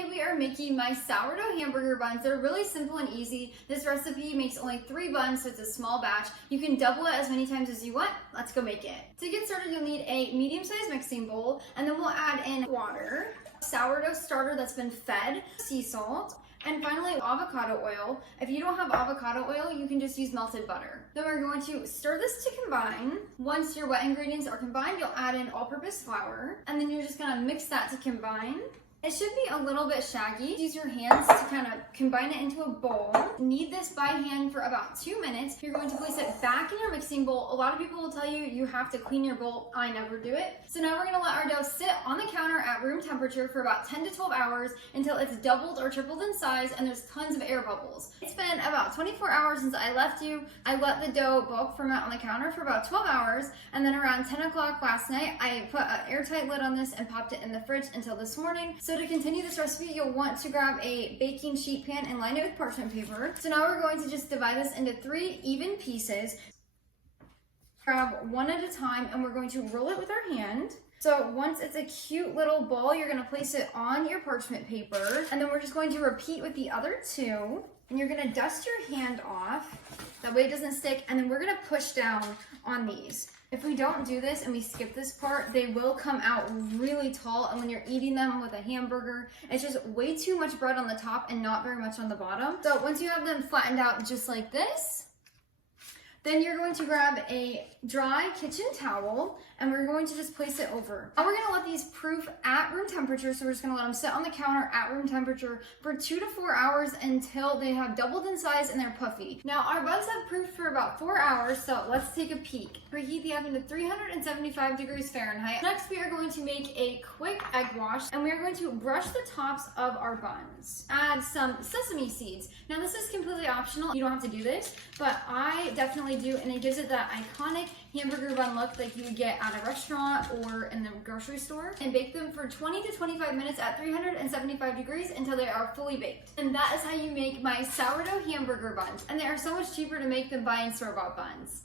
Today we are making my sourdough hamburger buns. They're really simple and easy. This recipe makes only 3 buns, so it's a small batch. You can double it as many times as you want. Let's go make it. To get started, you'll need a medium-sized mixing bowl, and then we'll add in water, sourdough starter that's been fed, sea salt, and finally avocado oil. If you don't have avocado oil, you can just use melted butter. Then we're going to stir this to combine. Once your wet ingredients are combined, you'll add in all-purpose flour, and then you're just gonna mix that to combine. It should be a little bit shaggy. Use your hands to kind of combine it into a bowl. Knead this by hand for about 2 minutes. You're going to place it back in your mixing bowl. A lot of people will tell you you have to clean your bowl. I never do it. So now we're gonna let our dough sit on the counter at room temperature for about 10 to 12 hours until it's doubled or tripled in size and there's tons of air bubbles. It's been about 24 hours since I left you. I let the dough bulk ferment on the counter for about 12 hours, and then around 10 o'clock last night, I put an airtight lid on this and popped it in the fridge until this morning. So to continue this recipe, you'll want to grab a baking sheet pan and line it with parchment paper. So now we're going to just divide this into 3 even pieces. Grab one at a time, and we're going to roll it with our hand. So once it's a cute little ball, you're gonna place it on your parchment paper, and then we're just going to repeat with the other 2. And you're gonna dust your hand off, that way it doesn't stick, and then we're gonna push down on these. If we don't do this and we skip this part, they will come out really tall, and when you're eating them with a hamburger, it's just way too much bread on the top and not very much on the bottom. So once you have them flattened out just like this, then you're going to grab a dry kitchen towel, and we're going to just place it over. Now we're gonna let these proof at room temperature, so we're just gonna let them sit on the counter at room temperature for 2 to 4 hours until they have doubled in size and they're puffy. Now our buns have proofed for about 4 hours, so let's take a peek. Preheat the oven to 375 degrees Fahrenheit. Next we are going to make a quick egg wash, and we are going to brush the tops of our buns. Add some sesame seeds. Now this is completely optional, you don't have to do this, but I definitely do, and it gives it that iconic hamburger bun look like you would get at a restaurant or in the grocery store. And bake them for 20 to 25 minutes at 375 degrees until they are fully baked. And that is how you make my sourdough hamburger buns. And they are so much cheaper to make than buying store-bought buns.